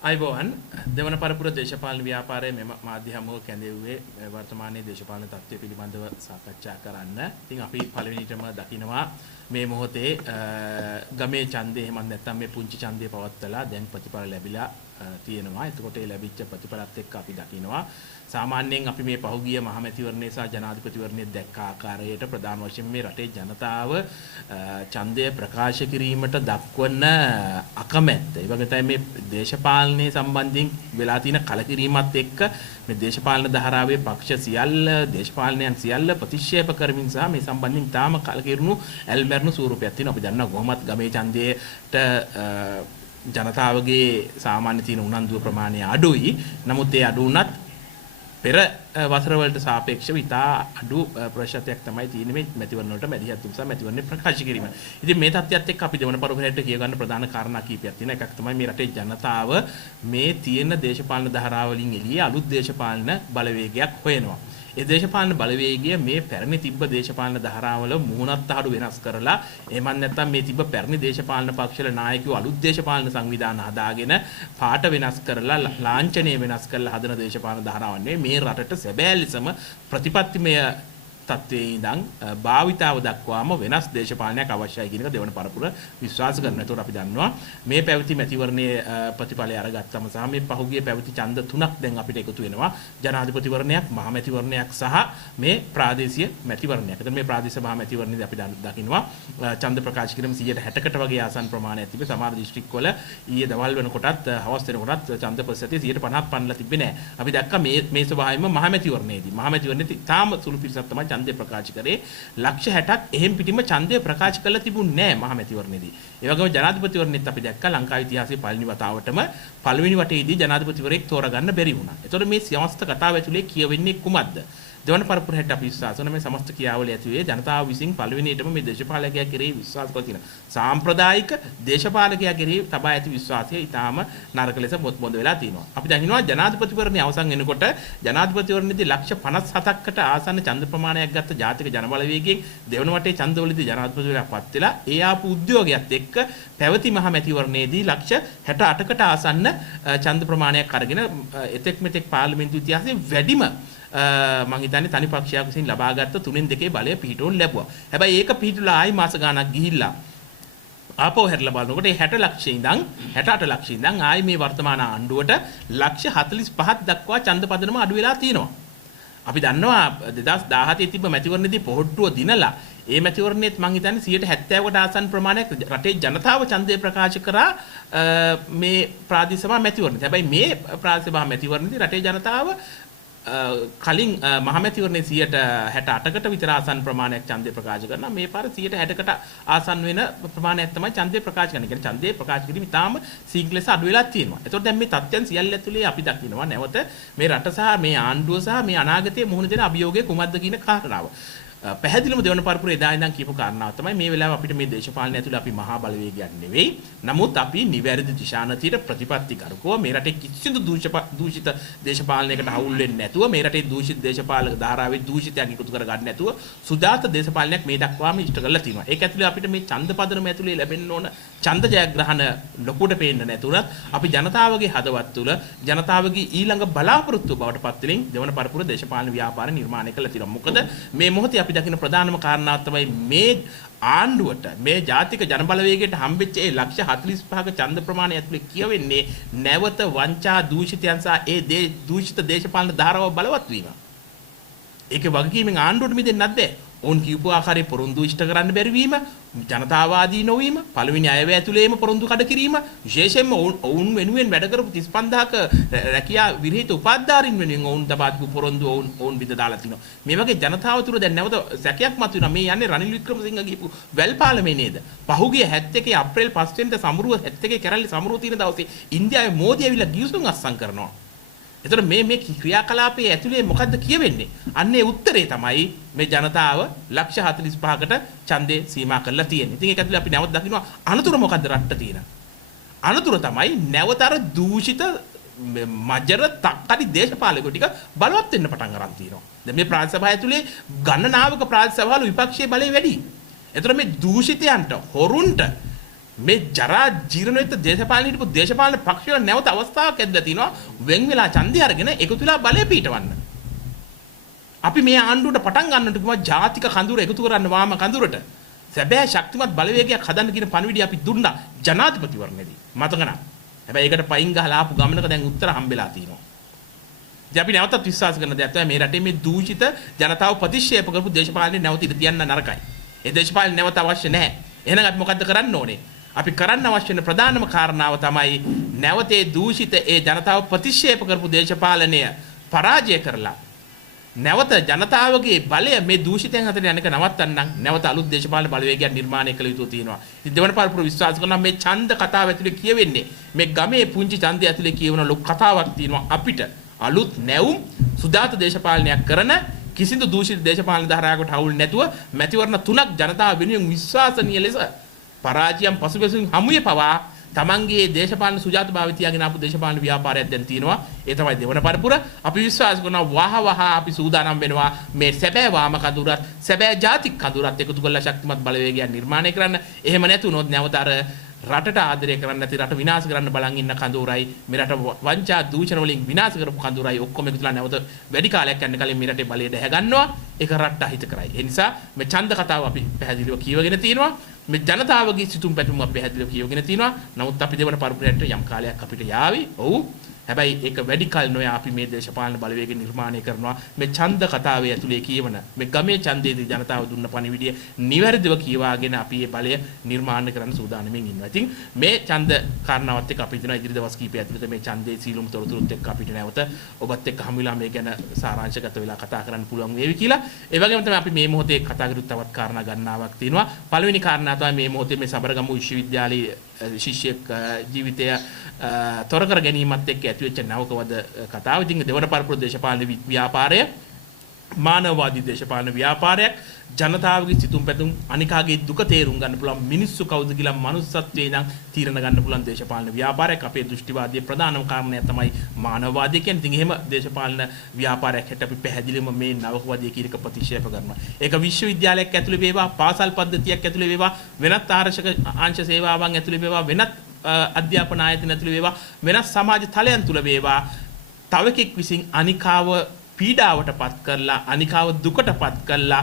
අයිබෝවන් දෙවන පරපුර දේශපාලන ව්‍යාපාරයේ මෙම මාධ්‍ය හමුව කැඳෙව්වේ වර්තමානයේ දේශපාලන තත්ත්වය පිළිබඳව සාකච්ඡා කරන්න. ඉතින් අපි පළවෙනිටම දකිනවා මේ මොහොතේ ගමේ ඡන්දේ එහෙම නැත්නම් මේ පුංචි ඡන්දේ පවත්වලා දැන් ප්‍රතිඵල ලැබිලා තියෙනවා. එතකොට ඒ ලැබිච්ච ප්‍රතිඵලත් එක්ක අපි දකිනවා සාමාන්‍යයෙන් අපි මේ පහුගිය මහමැතිවරණය සහ ජනාධිපතිවරණය දැක්ක ආකාරයට ප්‍රධාන වශයෙන් මේ රටේ ජනතාව ඡන්දය ප්‍රකාශ කිරීමට දක්වන අකමැත්ත. ඒ වගේ තමයි මේ දේශපාලනයේ සම්බන්ධයෙන් වෙලා තියෙන කලකිරීමත් එක්ක මේ දේශපාලන ධාරාවේ පක්ෂ සියල්ල දේශපාලනයන් සියල්ල ප්‍රතික්ෂේප කරමින් සහ මේ සම්බන්ධයෙන් තාම කලකිරුණු ඇල්මැරුණු ස්වරූපයක් තියෙනවා. අපි දන්නවා කොහොමත් ගමේ ඡන්දයට ජනතාවගේ සාමාන්‍ය තියෙන උනන්දුව ප්‍රමාණය අඩුයි. නමුත් ඒ අඩු වුණත් පෙර වසර වලට සාපේක්ෂව ඉතා අඩු ප්‍රතිශතයක් තමයි තියෙන්නේ මේ මැතිවරණ වලට මැදිහත් වීම සහ මැතිවරණේ ප්‍රකාශ කිරීම. ඉතින් මේ තත්ත්වයට එක්ක අපි දෙවන පරපුරට කිය ගන්න ප්‍රධාන කාරණා කීපයක් තියෙනවා. එකක් තමයි මේ රටේ ජනතාව මේ තියෙන දේශපාලන ධාරාවලින් එළියේ අලුත් දේශපාලන බලවේගයක් හොයනවා. ඒ දේශපාලන බලවේගය මේ පැරණි තිබ්බ දේශපාලන ධාරාවල මුහුණත් අහඩු වෙනස් කරලා එහෙම නැත්නම් මේ තිබ්බ පැරණි දේශපාලන පක්ෂවල නායකයෝ අලුත් දේශපාලන සංවිධාන හදාගෙන පාට වෙනස් කරලා ලාංඡනය වෙනස් කරලා හදන දේශපාලන ධාරාවක් නෙවෙයි මේ රටට සැබෑ ලෙසම ප්‍රතිපත්තිමය තත්ත්වයේ ඉඳන් භාවිතාව දක්වාම වෙනස් දේශපාලනයක් අවශ්‍යයි කියන එක දෙවන පරපුර විශ්වාස කරනවා. ඒතකොට අපි දන්නවා මේ පැවති මැතිවරණයේ ප්‍රතිඵලය අරගත්තම සහ මේ පහුගිය පැවති ඡන්ද තුනක් දැන් අපිට එකතු වෙනවා. ජනාධිපතිවරණයක්, මහ මැතිවරණයක් සහ මේ ප්‍රාදේශීය මැතිවරණයක්. එතකොට මේ ප්‍රාදේශීය මහ මැතිවරණයේදී අපි දකිනවා ඡන්ද ප්‍රකාශ කිරීම 160කට වගේ ආසන්න ප්‍රමාණයක් තිබේ. සමහර දිස්ත්‍රික්කවල ඊයේ දවල් වෙනකොටත් හවස් වෙනකොටත් ඡන්ද ප්‍රතිශතය 150ක් පනලා තිබ්බේ නැහැ. අපි දැක්කා මේ ස්වභාවයෙන්ම මහ මැතිවරණයේදී. මහ මැතිවරණයේදී තාම සුළු පිරිසක් තමයි ඡන්දය ප්‍රකාශ කරේ. ලක්ෂ 60ක් එහෙම් පිටින්ම ඡන්දය ප්‍රකාශ කරලා තිබුණේ නැහැ මහ මැතිවරණයේදී. ඒ වගේම ජනාධිපතිවරණෙත් අපි දැක්කා ලංකාවේ ඉතිහාසයේ පළවෙනි වතාවටම පළවෙනි වටේදී ජනාධිපතිවරයෙක් තෝරගන්න බැරි වුණා. ඒතකොට මේ සමස්ත කතාව ඇතුලේ කියවෙන්නේ කුමක්ද? දෙවන පරපුර හැට අපි විශ්වාස කරන මේ සමස්ත ක්‍රියාවලිය ඇතුලේ ජනතාව විසින් පළවෙනියටම මේ දේශපාලකයා කෙරෙහි විශ්වාස කරලා තියෙන සාම්ප්‍රදායික දේශපාලකයා කෙරෙහි තබා ඇති විශ්වාසය ඊටාම නරක ලෙස බොඳ වෙලා තියෙනවා. අපි දකිනවා ජනාධිපතිවරණය අවසන් වෙනකොට ජනාධිපතිවරණයේදී ලක්ෂ 57කට ආසන්න ඡන්ද ප්‍රමාණයක් ගත්ත ජාතික ජනබලවේගයෙන් දෙවන වටේ ඡන්දවලදී ජනාධිපතිවරයා පත් වෙලා ඒ ආපු උද්‍යෝගයත් එක්ක පැවති මහ මැතිවරණයේදී ලක්ෂ 68කට ආසන්න ඡන්ද ප්‍රමාණයක් අරගෙන එතෙක් මෙතෙක් පාර්ලිමේන්තු ඉතිහාසයේ වැඩිම මම හිතන්නේ තනි පක්ෂයක් විසින් ලබාගත්ත 3/2 බලය පිහිටෝන් ලැබුවා. හැබැයි ඒක පිහිටුලා ආයි මාස ගාණක් ගිහිල්ලා ආපහු හැරලා බලනකොට ඒ 60 ලක්ෂය ඉඳන් 68 ලක්ෂය ඉඳන් ආයි මේ වර්තමාන ආණ්ඩුවට ලක්ෂ 45ක් දක්වා ඡන්ද පදනම අඩු වෙලා තියෙනවා. අපි දන්නවා 2017 තිබ්බ මැතිවරණයේදී පොහොට්ටුව දිනලා ඒ මැතිවරණයේත් මම හිතන්නේ 70%කට ආසන්න ප්‍රමාණයක් රටේ ජනතාව ඡන්දය ප්‍රකාශ කරා මේ ප්‍රාදේශීය සභා මැතිවරණය. හැබැයි මේ ප්‍රාදේශීය සභා මැතිවරණයේදී රටේ ජනතාව කලින් මහමැතිවරණයේ 68කට විතර ආසන්න ප්‍රමාණයක් ඡන්දය ප්‍රකාශ කරනවා. මේ පාර 60කට ආසන්න වෙන ප්‍රමාණයක් තමයි ඡන්දය ප්‍රකාශ කරන්නේ. කියන්නේ ඡන්දය ප්‍රකාශ කිරීම ඉතාම ශීඝ්‍ර ලෙස අඩු වෙලා තියෙනවා. ඒතකොට දැන් මේ තත්ත්වයන් සියල්ල ඇතුලේ අපි දකිනවා නැවත මේ රට සහ මේ ආණ්ඩුව සහ මේ අනාගතයේ මුහුණ දෙන අභියෝගය කුමක්ද කියන කාරණාව. පැහැදිලිවම දෙවන පරපුරේ එදා ඉඳන් කියපු කාරණාව තමයි මේ වෙලාව අපිට මේ දේශපාලනය ඇතුළේ අපි මහා බලවේගයක් නෙවෙයි. නමුත් අපි නිවැරදි දිශානතියට ප්‍රතිපත්තිකරකව මේ රටේ කිසිදු දූෂිත දේශපාලනයකට හවුල් වෙන්නේ නැතුව මේ රටේ දූෂිත දේශපාලක ධාරාවේ දූෂිතයක් එකතු කර ගන්න නැතුව සුජාත දේශපාලනයක් මේ දක්වාම ඉෂ්ට කරලා තියෙනවා. ඒක ඇතුළේ අපිට මේ ඡන්ද පදනම ඇතුළේ ලැබෙන්න ඕන ඡන්ද ජයග්‍රහණ ලොකුට පේන්න නැතුණත් අපි ජනතාවගේ හදවත් තුළ ජනතාවගේ ඊළඟ බලාපොරොත්තු බවට පත් වෙමින් දෙවන පරපුර දේශපාලන ව්‍යාපාර නිර්මාණය කළා තියෙනවා. මොකද මේ මොහොතේ අපි දකින ප්‍රධානම කාරණාව තමයි මේ ආණ්ඩුවට මේ ජාතික ජනබලවේගයට හම්බෙච්ච ඒ ලක්ෂ 45ක ඡන්ද ප්‍රමාණය ඇතුලේ කියවෙන්නේ නැවත වංචා දූෂිතයන් සහ ඒ දූෂිත දේශපාලන ධාරාව බලවත් වීම. ඒකේ වගකීමෙන් ආණ්ඩුවට මිදෙන්නත් බැහැ. ඔවුන් කියපු ආකාරයේ පොරොන්දු ඉෂ්ට කරන්න බැරි වීම, ජනතාවාදී නොවීම, පළවෙනි අයවැය ඇතුළේම පොරොන්දු කඩ කිරීම, විශේෂයෙන්ම ඔවුන් වෙනුවෙන් වැඩ කරපු 35000ක රැකියා විරහිත උපාධිධාරීන් වෙනුවෙන් ඔවුන් දබාපු පොරොන්දු ඔවුන් බිඳ දාලා තිනවා. මේ වගේ ජනතාව තුර දැන් නැවත සැකයක් මතුවෙනවා. මේ යන්නේ රනිල් වික්‍රමසිංහ ගිහපු වැල් පාලමේ නේද? පහුගිය 71 අප්‍රේල් 5 වෙනිදා සමරුව 71 කැරල්ලි සමරුව තියෙන දවසේ ඉන්දියාවේ මෝදි ඇවිල්ලා ගිවිසුම් අත්සන් කරනවා. එතකොට මේ ක්‍රියාකලාපයේ ඇතුලේ මොකද්ද කියවෙන්නේ? අන්නේ උත්තරේ තමයි මේ ජනතාව ලක්ෂ 45කට ඡන්දේ සීමා කරලා තියෙන්නේ. ඉතින් ඒක ඇතුලේ අපි නැවත දකින්නවා අනතුරු මොකද්ද රටට තියෙන? අනතුරු තමයි නැවත අර දූෂිත මජර තක්කඩි දේශපාලකයෝ ටික බලවත් වෙන්න පටන් ගන්න තියෙනවා. දැන් මේ ප්‍රාන්ත සභාව ඇතුලේ ගණනාවක ප්‍රාන්ත සභාවල විපක්ෂයේ බලය වැඩි. එතකොට මේ දූෂිතයන්ට හොරුන්ට මේ ජරා ජීර්ණ වෙච්ච දේශපාලන හිටපු දේශපාලන පක්ෂවල නැවත අවස්ථාවක් ඇද්දලා තිනවා වෙන් වෙලා ඡන්දය අරගෙන එකතු වෙලා බලය පීටවන්න. අපි මේ ආණ්ඩුවට පටන් ගන්නට කිව්වා ජාතික කඳුර එකතු කරන්න වාම කඳුරට. සැබෑ ශක්තිමත් බලවේගයක් හදන්න කියන පණිවිඩය අපි දුන්නා ජනාධිපතිවරණයේදී. මතක නැහැ. හැබැයි ඒකට පයින් ගහලා ආපු ගමනක දැන් උත්තර හම්බෙලා තියෙනවා. ඉතින් අපි නැවතත් විශ්වාස කරන දෙයක් තමයි මේ රටේ මේ දූෂිත ජනතාව ප්‍රතික්ෂේප කරපු දේශපාලනේ නැවත ඉඳ තියන්න නරකයි. ඒ දේශපාලනේ නැවත අවශ්‍ය නැහැ. එහෙනම් අපි මොකද්ද කරන්න ඕනේ? අපි කරන්න අවශ්‍ය වෙන ප්‍රධානම කාරණාව තමයි නැවතේ දූෂිත ඒ ජනතාව ප්‍රතික්ෂේප කරපු දේශපාලනය පරාජය කරලා නැවත ජනතාවගේ බලය මේ දූෂිතයන් අතර යනක නවත්තන්න නැවත අලුත් දේශපාලන බලවේගයක් නිර්මාණය කළ යුතු තියෙනවා. ඉතින් දෙවන පරපුර විශ්වාස කරනවා මේ ඡන්ද කතාව ඇතුලේ කියවෙන්නේ මේ ගමේ පුංචි ඡන්දය ඇතුලේ කියවන ලොකු කතාවක් තියෙනවා අපිට අලුත් නැවුම් සුදාත දේශපාලනයක් කරන කිසිදු දූෂිත දේශපාලන ධාරාවකට හවුල් නැතුව මැතිවරණ තුනක් ජනතාව වෙනුවෙන් විශ්වාසනීය ලෙස පරාජයම් පසුබැසීම් හමුවේ පවා තමන්ගේ දේශපාලන සුජාතභාවය තියාගෙන ආපු දේශපාලන ව්‍යාපාරයක් දැන් තියෙනවා. ඒ තමයි දෙවන පරපුර. අපි විශ්වාස කරනවා වහ අපි සූදානම් වෙනවා මේ සැබෑ වාම කඳුරත් සැබෑ ජාතික කඳුරත් එකතු කරලා ශක්තිමත් බලවේගයක් නිර්මාණය කරන්න. එහෙම නැතුනොත් නැවත අර රටට ආදරය කරන්න නැති රට විනාශ කරන්න බලන් ඉන්න කඳුරයි මේ රට වංචා දූෂණ වලින් විනාශ කරපු කඳුරයි ඔක්කොම එකතුලා නැවත වැඩි කාලයක් යන කලින් මේ රටේ බලය දැහ ගන්නවා. ඒක රටට අහිත කරයි. ඒ නිසා මේ ඡන්ද කතාව අපි පැහැදිලිව කියවගෙන තියෙනවා. මේ ජනතාවගේ සිතුම් පැතුම් අපි පැහැදිලිව කියවගෙන තියෙනවා. නමුත් අපි දෙවන පරපුරට යම් කාලයක් අපිට යාවි. ඔව්. හැබැයි ඒක වැඩි කල නොයා අපි මේ දේශපාලන බලවේග නිර්මාණය කරනවා. මේ ඡන්ද කතාවේ ඇතුලේ කියවන මේ ගමේ ඡන්දයේදී ජනතාව දුන්න පණිවිඩය නිවැරදිව කියවාගෙන අපි මේ බලය නිර්මාණය කරන්න සූදානම්ෙන් ඉන්නවා. ඉතින් මේ ඡන්ද කාරණාවත් එක්ක අපි දෙනවා ඉදිරි දවස් කිහිපය ඇතුළත මේ ඡන්දයේ සීලුම් තොරතුරුත් එක්ක අපිට නැවත ඔබත් එක්ක හමු වෙලා මේ ගැන සාරාංශගත වෙලා කතා කරන්න පුළුවන් වේවි කියලා. ඒ වගේම තමයි අපි මේ මොහොතේ කතා කරුත් තවත් කාරණා ගණනාවක් තියෙනවා. පළවෙනි කාරණා තමයි මේ මොහොතේ මේ සබරගමු විශ්වවිද්‍යාලයේ ශිෂ්‍යෙක් ජීවිතය තොර කර ගැනීමත් එක්ක ඇතිවෙච්ච නවකවද කතාව. ඉතින් දෙවන පරපුර දේශපාලන ව්‍යාපාරය මානවවාදී දේශපාලන ව්‍යාපාරයක් ජනතාවගේ සිතුම් පැතුම් අනිකාගේ දුක තේරුම් ගන්න පුළුවන් මිනිස්සු කවුද කියලා මනුස්සත්වයේ ඉඳන් තීරණ ගන්න පුළුවන් දේශපාලන ව්‍යාපාරයක්. අපේ දෘෂ්ටිවාදයේ ප්‍රධානම කාරණය තමයි මානවවාදී කියන්නේ. ඉතින් එහෙම දේශපාලන ව්‍යාපාරයක් හැට අපි පැහැදිලිවම මේ නවකවාදී කියන එක ප්‍රතික්ෂේප කරනවා. ඒක විශ්වවිද්‍යාලයක් ඇතුලේ වේවා, පාසල් පද්ධතියක් ඇතුලේ වේවා, වෙනත් ආරක්ෂක අංශ සේවාවන් ඇතුලේ වේවා, වෙනත් අධ්‍යාපන ආයතන ඇතුලේ වේවා, වෙනත් සමාජ තලයන් තුල වේවා තවකෙක් විසින් අනිකාව පීඩාවටපත් කරලා අනිකාව දුකටපත් කරලා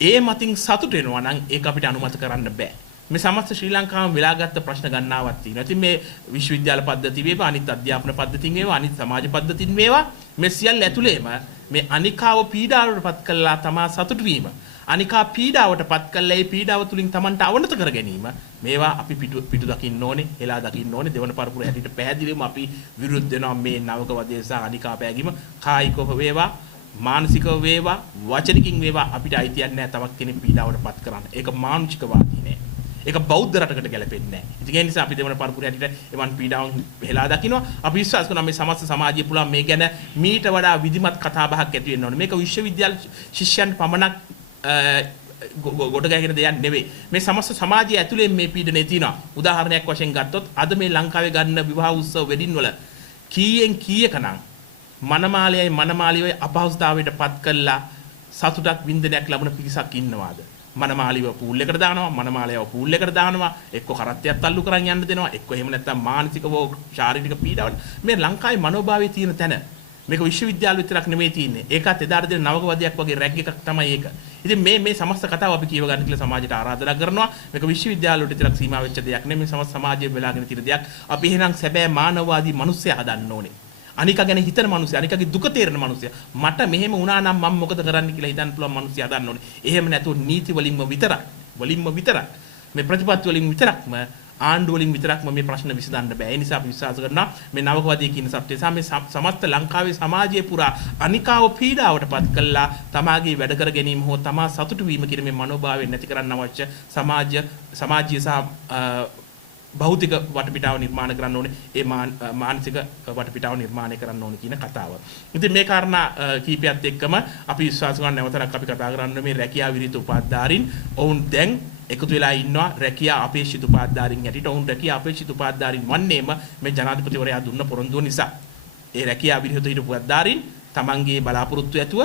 ඒ මතින් සතුට වෙනවා නම් ඒක අපිට අනුමත කරන්න බෑ. මේ සමස්ත ශ්‍රී ලංකාවම වෙලාගත්ත ප්‍රශ්න ගණනාවක් තියෙනවා. ඉතින් මේ විශ්වවිද්‍යාල පද්ධති වේවා, අනිත් අධ්‍යාපන පද්ධතින් වේවා, අනිත් සමාජ පද්ධතින් වේවා මේ සියල්ල ඇතුළේම මේ අනිකාව පීඩාවටපත් කළා තමා සතුට වීම. අනිකා පීඩාවටපත් කළා ඒ පීඩාව තුලින් Tamanට අවනත කර ගැනීම. මේවා අපි පිටු දකින්න ඕනේ, එලා දකින්න ඕනේ. දෙවන පරපුර හැටියට පැහැදිලිවම අපි විරුද්ධ වෙනවා මේ නවක වදේ සහ අනිකා පෑගීම. කායිකව වේවා, මානසිකව වේවා, වචනිකින් වේවා අපිට අයිතියක් නැහැ තවක් කෙනෙක් පීඩාවටපත් කරන්න. ඒක මානුෂිකවාදී නෑ. ඒක බෞද්ධ රටකට ගැලපෙන්නේ නැහැ. ඉතින් ඒ නිසා අපි දෙවන පරපුර හැටියට එවන් පීඩාවන් හෙලා දකින්නවා. අපි විශ්වාස කරනවා මේ සමස්ත සමාජය පුළුවන් මේ ගැන මීට වඩා විධිමත් කතාබහක් ඇති වෙන්න ඕනේ. මේක විශ්වවිද්‍යාල ශිෂ්‍යයන් පමණක් ගොඩ ගැහෙන දෙයක් නෙවෙයි. මේ සමස්ත සමාජය ඇතුලේ මේ පීඩනය තියෙනවා. උදාහරණයක් වශයෙන් ගත්තොත් අද මේ ලංකාවේ ගන්න විවාහ උත්සව වෙඩින් වල කීයෙන් කීයකනම් මනමාලයයි මනමාලියයි අපහසුතාවයට පත් කළා සතුටක් වින්දනයක් ලැබුණ පිරිසක් ඉන්නවාද? මනමාලියව පූල් එකට දානවා, මනමාලයව පූල් එකට දානවා, එක්ක කරත්තයක් තල්ලු කරන් යන්න දෙනවා, එක්ක එහෙම නැත්නම් මානසිකව ශාරීරික පීඩාවට. මේ ලංකාවේ මනෝභාවයේ තියෙන තැන මේක විශ්වවිද්‍යාල විතරක් නෙමෙයි තියෙන්නේ. ඒකත් එදාට දෙන නවකවාදයක් වගේ රැග් එකක් තමයි ඒක. ඉතින් මේ සමස්ත කතාව අපි කියව ගන්න කියලා සමාජයට ආරාධනා කරනවා. මේක විශ්වවිද්‍යාල වලට විතරක් සීමා වෙච්ච දෙයක් නෙමෙයි. සමස්ත සමාජයේ වෙලාගෙන තියෙන දෙයක්. අපි එහෙනම් සැබෑ මානවවාදී මිනිස්සයා හදන්න ඕනේ. අනිකා ගැන හිතන මිනිස්සයා, අනිකාගේ දුක තේරෙන මිනිස්සයා. මට මෙහෙම වුණා නම් මම මොකද කරන්න කියලා හිතන්න පුළුවන් මිනිස්සයා හදන්න ඕනේ. එහෙම නැතුව නීති වලින්ම විතරක් මේ ප්‍රතිපත්ති වලින් විතරක්ම ආණ්ඩු වලින් විතරක්ම මේ ප්‍රශ්න විසඳන්න බෑ. ඒ නිසා අපි විශ්වාස කරනවා මේ නවකවාදී කියන සත්‍යය සහ මේ සමස්ත ලංකාවේ සමාජය පුරා අනිකාව පීඩාවටපත් කළා තමාගේ වැඩ කර ගැනීම හෝ තමා සතුටු වීම කියන මේ මනෝභාවය නැති කරන්න අවශ්‍ය සමාජීය සහ භෞතික වටපිටාව නිර්මාණය කරන්න ඕනේ. ඒ මානසික වටපිටාව නිර්මාණය කරන්න ඕනේ කියන කතාව. ඉතින් මේ කාරණා කීපයත් එක්කම අපි විශ්වාස කරන නැවතත් අපි කතා කරන්නේ මේ රැකියා විරිත උපාධිධාරීන්. ඔවුන් දැන් එකතු වෙලා ඉන්නවා රැකියා අපේක්ෂිත උපාධිධාරීන් හැටියට. ඔවුන් රැකියා අපේක්ෂිත උපාධිධාරීන් වන්නේම මේ ජනාධිපතිවරයා දුන්න පොරොන්දුව නිසා. ඒ රැකියා විරිත හිටපු උපාධිධාරීන් තමන්ගේ බලාපොරොත්තු ඇතුව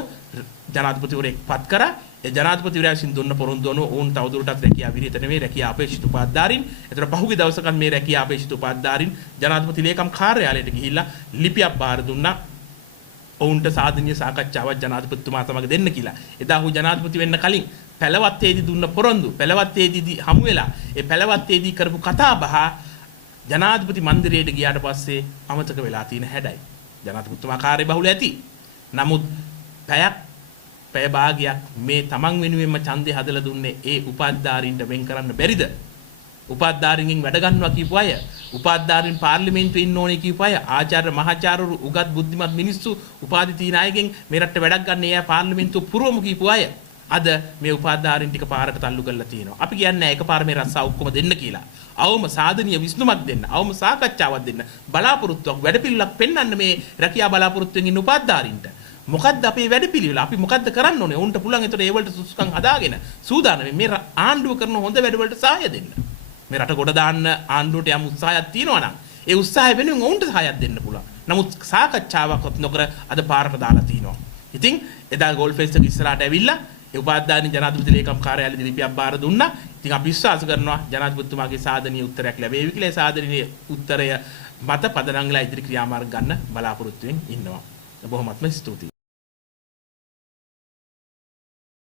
ජනාධිපතිවරයෙක් පත් කරා. ඒ ජනාධිපතිවරයා විසින් දුන්න පොරොන්දු අනුව ඔවුන් තවදුරටත් රැකියාව විරහිත නෙවෙයි රැකියාව අපේක්ෂිත උපාධිධාරීන්. ඒතර පහුගිය දවසකත් මේ රැකියාව අපේක්ෂිත උපාධිධාරීන් ජනාධිපති ලේකම් කාර්යාලයට ගිහිල්ලා ලිපියක් බාර දුන්නා. ඔවුන්ට සාධනීය සාකච්ඡාවක් ජනාධිපතිතුමා සමග දෙන්න කියලා. එදා ඔහු ජනාධිපති වෙන්න කලින් පැලවත්තේදී දුන්න පොරොන්දු පැලවත්තේදී හමු වෙලා ඒ පැලවත්තේදී කරපු කතා බහ ජනාධිපති මන්දිරයට ගියාට පස්සේ අමතක වෙලා තියෙන හැඩයි. ජනාධිපතිතුමා කාර්යබහුල ඇති. නමුත් පැය භාගයක් මේ තමන් වෙනුවෙන්ම ඡන්දය හදලා දුන්නේ ඒ උපාධිධාරීන්ට වෙන් කරන්න බැරිද? උපාධිධාරීන්ගෙන් වැඩ ගන්නවා කියපු අය, උපාධිධාරීන් පාර්ලිමේන්තුවේ ඉන්න ඕනේ කියපු අය, ආචාර්ය මහාචාර්යවරු උගත් බුද්ධිමත් මිනිස්සු උපාධි තියන අයගෙන් මේ රටේ වැඩක් ගන්න එයා පාර්ලිමේන්තුව පුරවමු කියපු අය අද මේ උපාධිධාරීන් ටික පාරට තල්ලු කරලා තියෙනවා. අපි කියන්නේ එකපාර මේ රස්සා ඔක්කොම දෙන්න කියලා. අවම සාධනීය විසඳුමක් දෙන්න, අවම සාකච්ඡාවක් දෙන්න, බලාපොරොත්තුවක් වැඩපිළිවෙලක් පෙන්වන්න මේ රැකියා බලාපොරොත්තුෙන් ඉන්න උපාධිධාරීන්ට. මොකද්ද අපේ වැඩපිළිවෙල? අපි මොකද්ද කරන්න ඕනේ? උන්ට පුළුවන් ඒතර ඒ වලට සුසුකම් හදාගෙන සූදානම් මේ ආණ්ඩුව කරන හොඳ වැඩ වලට සහාය දෙන්න. මේ රට ගොඩ දාන්න ආණ්ඩුවට යම් උත්සාහයක් තියෙනවා නම් ඒ උත්සාහය වෙනුවෙන් ඔවුන්ට සහායක් දෙන්න පුළුවන්. නමුත් සාකච්ඡාවක් නොකර අද පාරට දාලා තිනවා. ඉතින් එදා ගෝල්ෆේස් එක ඉස්සරහට ඇවිල්ලා ඒ උපාධිධාරීන් ජනාධිපති ලේකම් කාර්යාලයේ ලිපියක් බාර දුන්නා. ඉතින් අපි විශ්වාස කරනවා ජනාධිපතිතුමාගේ සාධනීය උත්තරයක් ලැබෙවි කියලා. ඒ සාධනීය උත්තරය මත පදනම් වෙලා ඉදිරි ක්‍රියාමාර්ග ගන්න බලාපොරොත්තු වෙමින් ඉන්නවා. බොහොමත්ම ස්තුතියි.